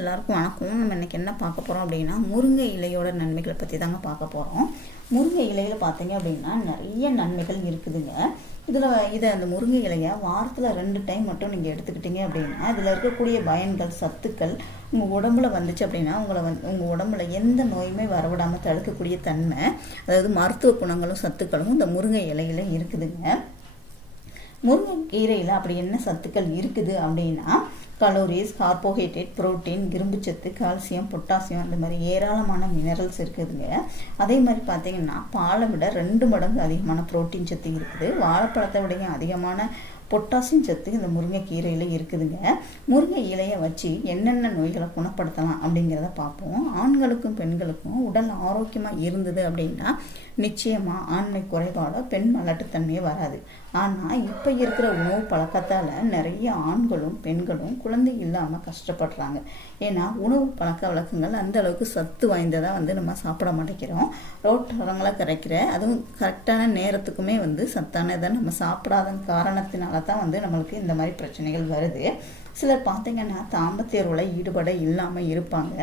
எல்லாருக்கும் வணக்கம். நம்ம இன்றைக்கி என்ன பார்க்க போகிறோம் அப்படின்னா முருங்கை இலையோட நன்மைகளை பற்றி தாங்க பார்க்க போகிறோம் முருங்கை இலையில் பார்த்தீங்க அப்படின்னா நிறைய நன்மைகள் இருக்குதுங்க. இதில் இதை அந்த முருங்கை இலையை வாரத்தில் ரெண்டு டைம் மட்டும் நீங்கள் எடுத்துக்கிட்டீங்க அப்படின்னா இதில் இருக்கக்கூடிய பயன்கள் சத்துக்கள் உங்கள் உடம்புல வந்துச்சு அப்படின்னா உங்களை வந்து உங்கள் உடம்புல எந்த நோயுமே வரவிடாமல் தடுக்கக்கூடிய தன்மை அதாவது மருத்துவ குணங்களும் சத்துக்களும் இந்த முருங்கை இலையில இருக்குதுங்க. முருங்கைக்கீரையில் அப்படி என்ன சத்துக்கள் இருக்குது அப்படின்னா கலோரிஸ் கார்போஹைட்ரேட் புரோட்டீன் இரும்புச்சத்து கால்சியம் பொட்டாசியம் அந்த மாதிரி ஏராளமான மினரல்ஸ் இருக்குதுங்க. அதே மாதிரி பார்த்தீங்கன்னா பாலை விட ரெண்டு மடங்கு அதிகமான புரோட்டீன் சத்து இருக்குது. வாழைப்பழத்தை விடையும் அதிகமான பொட்டாசியம் சத்து இந்த முருங்கைக்கீரையில் இருக்குதுங்க. முருங்கை இலையை வச்சு என்னென்ன நோய்களை குணப்படுத்தலாம் அப்படிங்கிறத பார்ப்போம். ஆண்களுக்கும் பெண்களுக்கும் உடல் ஆரோக்கியமாக இருந்தது அப்படின்னா நிச்சயமாக ஆண்மை குறைபாடோ பெண் மலட்டுத்தன்மையே வராது. ஆனால் இப்போ இருக்கிற உணவு பழக்கத்தால் நிறைய ஆண்களும் பெண்களும் குழந்தை இல்லாமல் கஷ்டப்படுறாங்க. ஏன்னா உணவு பழக்க வழக்கங்கள் அந்த அளவுக்கு சத்து வாய்ந்ததாக வந்து நம்ம சாப்பிட மாட்டேங்கிறோம். ரோட்டோரங்களை கரைக்கிற அதுவும் கரெக்டான நேரத்துக்குமே வந்து சத்தானதை நம்ம சாப்பிடாத காரணத்தினால தான் வந்து நம்மளுக்கு இந்த மாதிரி பிரச்சனைகள் வருது. சிலர் பார்த்தீங்கன்னா தாம்பத்திய உறவில் ஈடுபட இல்லாமல் இருப்பாங்க.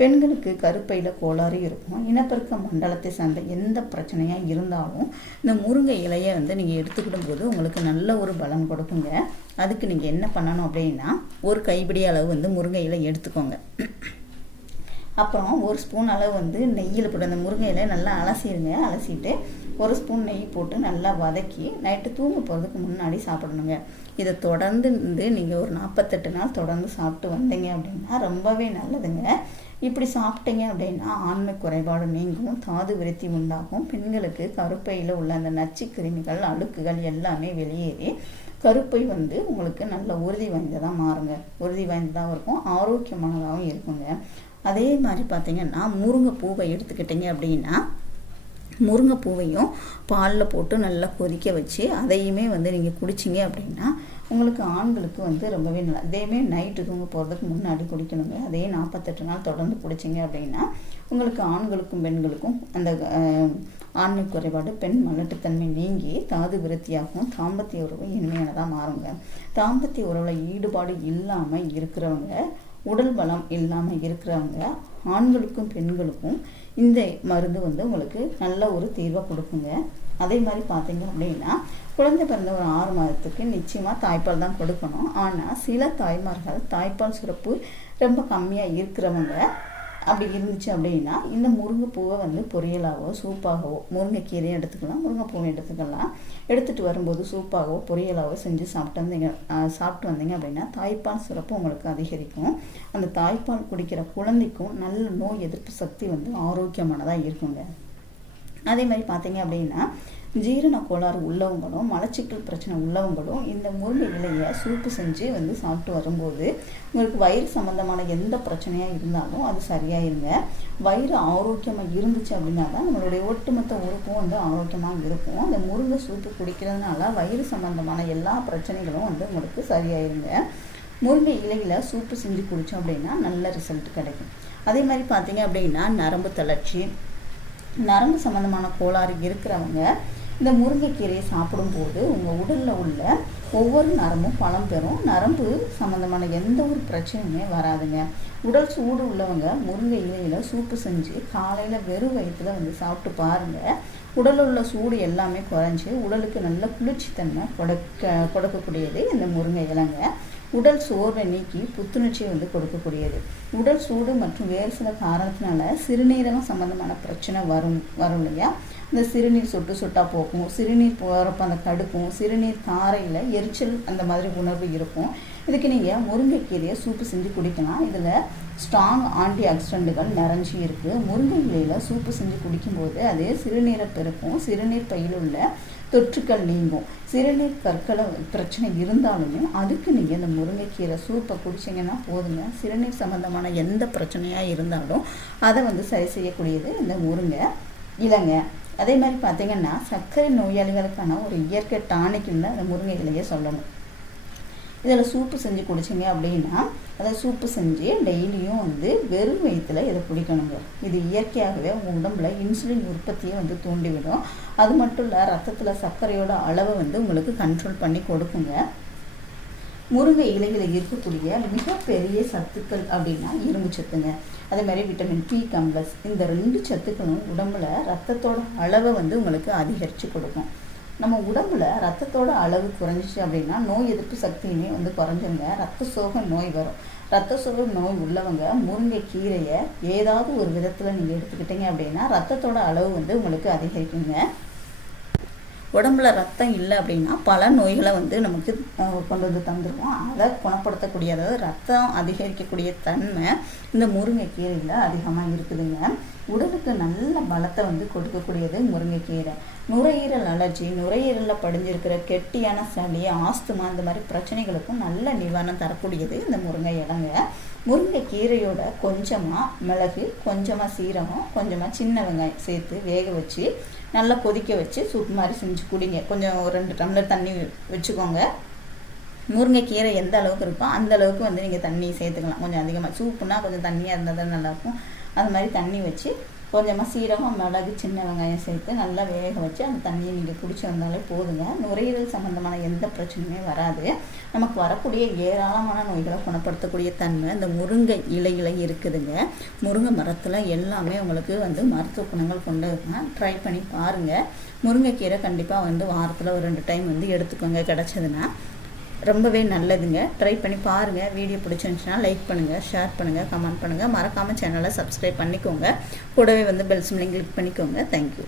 பெண்களுக்கு கருப்பையில் கோளாறு இருக்கும். இனப்பெருக்க மண்டலத்தை சார்ந்த எந்த பிரச்சனையாக இருந்தாலும் இந்த முருங்கை இலையை வந்து நீங்கள் எடுத்துக்கிடும் போது உங்களுக்கு நல்ல ஒரு பலன் கொடுக்குங்க. அதுக்கு நீங்கள் என்ன பண்ணணும் அப்படின்னா ஒரு கைப்பிடி அளவு வந்து முருங்கை இலை எடுத்துக்கோங்க. அப்புறம் ஒரு ஸ்பூன் அளவு வந்து நெய்யில் போட்டு அந்த முருங்கை இலையை நல்லா அலசிடுங்க. அலசிட்டு ஒரு ஸ்பூன் நெய் போட்டு நல்லா வதக்கி நைட்டு தூங்க போகிறதுக்கு முன்னாடி சாப்பிடணுங்க. இதை தொடர்ந்து வந்து நீங்கள் ஒரு நாற்பத்தெட்டு நாள் தொடர்ந்து சாப்பிட்டு வந்தீங்க அப்படின்னா ரொம்பவே நல்லதுங்க. இப்படி சாப்பிட்டீங்க அப்படின்னா ஆண்மை குறைபாடு நீங்கும் தாது விருத்தி உண்டாகும் பெண்களுக்கு கருப்பையில் உள்ள அந்த நச்சு கிருமிகள் அழுக்குகள் எல்லாமே வெளியேறி கருப்பை வந்து உங்களுக்கு நல்ல உறுதி வாய்ந்ததாக மாறுங்க. உறுதி வாய்ந்ததாகவும் இருக்கும் ஆரோக்கியமானதாகவும் இருக்குங்க. அதே மாதிரி பார்த்தீங்கன்னா முருங்கைப்பூவை எடுத்துக்கிட்டிங்க அப்படின்னா முருங்கைப்பூவையும் பாலில் போட்டு நல்லா கொதிக்க வச்சு அதையுமே வந்து நீங்கள் குடிச்சிங்க அப்படின்னா உங்களுக்கு ஆண்களுக்கு வந்து ரொம்பவே நல்லா அதேமே நைட்டு தூங்க போகிறதுக்கு முன்னாடி குடிக்கணுங்க. அதே நாற்பத்தெட்டு நாள் தொடர்ந்து குடிச்சிங்க அப்படின்னா உங்களுக்கு ஆண்களுக்கும் பெண்களுக்கும் அந்த ஆண்மை குறைபாடு பெண் மலட்டுத்தன்மை நீங்கி தாது விருத்தியாகவும் தாம்பத்திய உறவு இனிமையானதாக மாறுங்க. தாம்பத்திய உறவில் ஈடுபாடு இல்லாமல் இருக்கிறவங்க உடல் பலம் இல்லாமல் இருக்கிறவங்க ஆண்களுக்கும் பெண்களுக்கும் இந்த மருந்து வந்து உங்களுக்கு நல்ல ஒரு தீர்வை கொடுக்குங்க. அதே மாதிரி பார்த்தீங்க அப்படின்னா குழந்தை பிறந்த ஒரு ஆறு மாதத்துக்கு நிச்சயமாக தாய்ப்பால் தான் கொடுக்கணும். ஆனால் சில தாய்மார்கள் தாய்ப்பால் சுரப்பு ரொம்ப கம்மியாக இருக்கிறவங்க அப்படி இருந்துச்சு அப்படின்னா இந்த முருங்கைப்பூவை வந்து பொரியலாகவோ சூப்பாகவோ முருங்கைக்கீரையும் எடுத்துக்கலாம் முருங்கைப்பூவும் எடுத்துக்கலாம். எடுத்துகிட்டு வரும்போது சூப்பாகவோ பொரியலாகவோ செஞ்சு சாப்பிட்டு வந்தீங்க சாப்பிட்டு வந்தீங்க அப்படின்னா தாய்ப்பால் சிறப்பு உங்களுக்கு அதிகரிக்கும். அந்த தாய்ப்பால் குடிக்கிற குழந்தைக்கும் நல்ல நோய் எதிர்ப்பு சக்தி வந்து ஆரோக்கியமானதாக இருக்குங்க. அதே மாதிரி பார்த்தீங்க அப்படின்னா ஜீரண கோளாறு உள்ளவங்களும் மலச்சிக்கல் பிரச்சனை உள்ளவங்களும் இந்த முருங்கை இலையை சூப்பு செஞ்சு வந்து சாப்பிட்டு வரும்போது உங்களுக்கு வயிறு சம்மந்தமான எந்த பிரச்சனையாக இருந்தாலும் அது சரியாயிருங்க. வயிறு ஆரோக்கியமாக இருந்துச்சு அப்படின்னா தான் நம்மளுடைய ஒட்டுமொத்த உறுப்பும் வந்து ஆரோக்கியமாக இருக்கும். அந்த முருங்கை சூப்பு குடிக்கிறதுனால வயிறு சம்மந்தமான எல்லா பிரச்சனைகளும் வந்து உங்களுக்கு சரியாயிருங்க. முருங்கை இலையில் சூப்பு செஞ்சு குடித்தோம் அப்படின்னா நல்ல ரிசல்ட் கிடைக்கும். அதே மாதிரி பார்த்தீங்க அப்படின்னா நரம்பு தளர்ச்சி நரம்பு சம்மந்தமான கோளாறு இருக்கிறவங்க இந்த முருங்கைக்கீரையை சாப்பிடும்போது உங்கள் உடலில் உள்ள ஒவ்வொரு நரம்பும் பலம் பெறும். நரம்பு சம்மந்தமான எந்த ஒரு பிரச்சனையுமே வராதுங்க. உடல் சூடு உள்ளவங்க முருங்கை இலையில் சூப்பு செஞ்சு காலையில் வெறும் வயிற்றுல வந்து சாப்பிட்டு பாருங்கள் உடலில் உள்ள சூடு எல்லாமே குறைஞ்சி உடலுக்கு நல்ல குளிர்ச்சி தன்மை கொடுக்க கொடுக்கக்கூடியது இந்த முருங்கை இலைங்க. உடல் சோர்வை நீக்கி புத்துணர்ச்சியை வந்து கொடுக்கக்கூடியது. உடல் சூடு மற்றும் வேறு சில காரணத்தினால சிறுநீரகம் சம்மந்தமான பிரச்சனை வரும் வரும் இல்லையா? இந்த சிறுநீர் சொட்டு சொட்டாக போக்கும் சிறுநீர் போகிறப்ப அந்த கடுக்கும் சிறுநீர் காரையில் எரிச்சல் அந்த மாதிரி உணர்வு இருக்கும். இதுக்கு நீங்கள் முருங்கைக்கீரையை சூப்பு செஞ்சு குடிக்கலாம். இதில் ஸ்ட்ராங் ஆன்டி ஆக்சிடென்ட்டுகள் நிறைஞ்சி இருக்குது முருங்கை இலையில் சூப்பு செஞ்சு குடிக்கும்போது அது சிறுநீரை பெருக்கும் சிறுநீர் பையில் உள்ள தொற்றுக்கள் நீங்கும். சிறுநீர் கற்களை பிரச்சனை இருந்தாலுமே அதுக்கு நீங்கள் இந்த முருங்கைக்கீரை சூப்பை குடிச்சிங்கன்னா போதுங்க. சிறுநீர் சம்மந்தமான எந்த பிரச்சனையாக இருந்தாலும் அதை வந்து சரி செய்யக்கூடியது இந்த முருங்கை இலைங்க. அதே மாதிரி பார்த்தீங்கன்னா சர்க்கரை நோயாளிகளுக்கான ஒரு இயற்கை டானிக்னு அந்த முருங்கை இலையை சொல்லணும். இதில் சூப்பு செஞ்சு குடிச்சிங்க அப்படின்னா அதை சூப்பு செஞ்சு டெய்லியும் வந்து வெறும் வயிற்றில் இதை குடிக்கணுங்க இது இயற்கையாகவே உங்கள் உடம்புல இன்சுலின் உற்பத்தியை வந்து தூண்டிவிடும். அது மட்டும் இல்லை ரத்தத்தில் சர்க்கரையோட அளவை வந்து உங்களுக்கு கண்ட்ரோல் பண்ணி கொடுக்குங்க. முருங்கை இலைகளில் இருக்கக்கூடிய மிகப்பெரிய சத்துக்கள் அப்படின்னா இரும்பு சத்துங்க. அதே மாதிரி விட்டமின் பி கம்ப்ளஸ் இந்த ரெண்டு சத்துக்களும் உடம்புல ரத்தத்தோட அளவை வந்து உங்களுக்கு அதிகரித்து கொடுக்கும். நம்ம உடம்புல ரத்தத்தோட அளவு குறைஞ்சிச்சு அப்படின்னா நோய் எதிர்ப்பு சக்தியுமே வந்து குறைஞ்சவங்க ரத்த சோக நோய் வரும். ரத்த சோக நோய் உள்ளவங்க முருங்கைக்கீரையை ஏதாவது ஒரு விதத்தில் நீங்கள் எடுத்துக்கிட்டீங்க அப்படின்னா ரத்தத்தோட அளவு வந்து உங்களுக்கு அதிகரிக்குங்க. உடம்புல ரத்தம் இல்லை அப்படின்னா பல நோய்களை வந்து நமக்கு கொண்டு வந்து தந்துருவோம் அதை குணப்படுத்தக்கூடிய அதாவது ரத்தம் அதிகரிக்கக்கூடிய தன்மை இந்த முருங்கைக்கீரையில் அதிகமாக இருக்குதுங்க. உடலுக்கு நல்ல பலத்தை வந்து கொடுக்கக்கூடியது முருங்கைக்கீரை. நுரையீரல் அலர்ஜி நுரையீரலில் படிஞ்சிருக்கிற கெட்டியான சளி ஆஸ்துமா இந்த மாதிரி பிரச்சனைகளுக்கும் நல்ல நிவாரணம் தரக்கூடியது இந்த முருங்கை இலங்கை. முருங்கைக்கீரையோட கொஞ்சமாக மிளகு கொஞ்சமாக சீரகம் கொஞ்சமாக சின்ன வெங்காயம் சேர்த்து வேக வச்சு நல்லா கொதிக்க வச்சு சூப் மாதிரி செஞ்சு குடிங்க. கொஞ்சம் ஒரு ரெண்டு டம்ளர் தண்ணி வச்சுக்கோங்க. முருங்கைக்கீரை எந்த அளவுக்கு இருக்கோ அந்த அளவுக்கு வந்து நீங்கள் தண்ணி சேர்த்துக்கலாம். கொஞ்சம் அதிகமாக சூப்புனா கொஞ்சம் தண்ணியாக இருந்தால் தான் நல்லாயிருக்கும். அது மாதிரி தண்ணி வச்சு கொஞ்சமாக சீரகம் மிளகு சின்ன வெங்காயம் சேர்த்து நல்லா வேக வச்சு அந்த தண்ணியை நீங்கள் குடிச்சு வந்தாலே போதுங்க. நுரையீரல் சம்மந்தமான எந்த பிரச்சனையுமே வராது. நமக்கு வரக்கூடிய ஏராளமான நோய்களை குணப்படுத்தக்கூடிய தன்மை இந்த முருங்கை இலையில இருக்குதுங்க. முருங்கை மரத்தில் எல்லாமே உங்களுக்கு வந்து மருத்துவ குணங்கள் கொண்டதுங்க ட்ரை பண்ணி பாருங்கள் முருங்கைக்கீரை கண்டிப்பாக வந்து வாரத்தில் ஒரு ரெண்டு டைம் வந்து எடுத்துக்கோங்க கிடச்சதுன்னா. ரொம்பவே நல்லதுங்க. ட்ரை பண்ணி பாருங்கள் வீடியோ பிடிச்சிருந்துச்சுன்னா லைக் பண்ணுங்கள் ஷேர் பண்ணுங்கள் கமெண்ட் பண்ணுங்கள் மறக்காமல் சேனலை சப்ஸ்கிரைப் பண்ணிக்கோங்க. கூடவே வந்து பெல் சிம்லையும் கிளிக் பண்ணிக்கோங்க. Thank you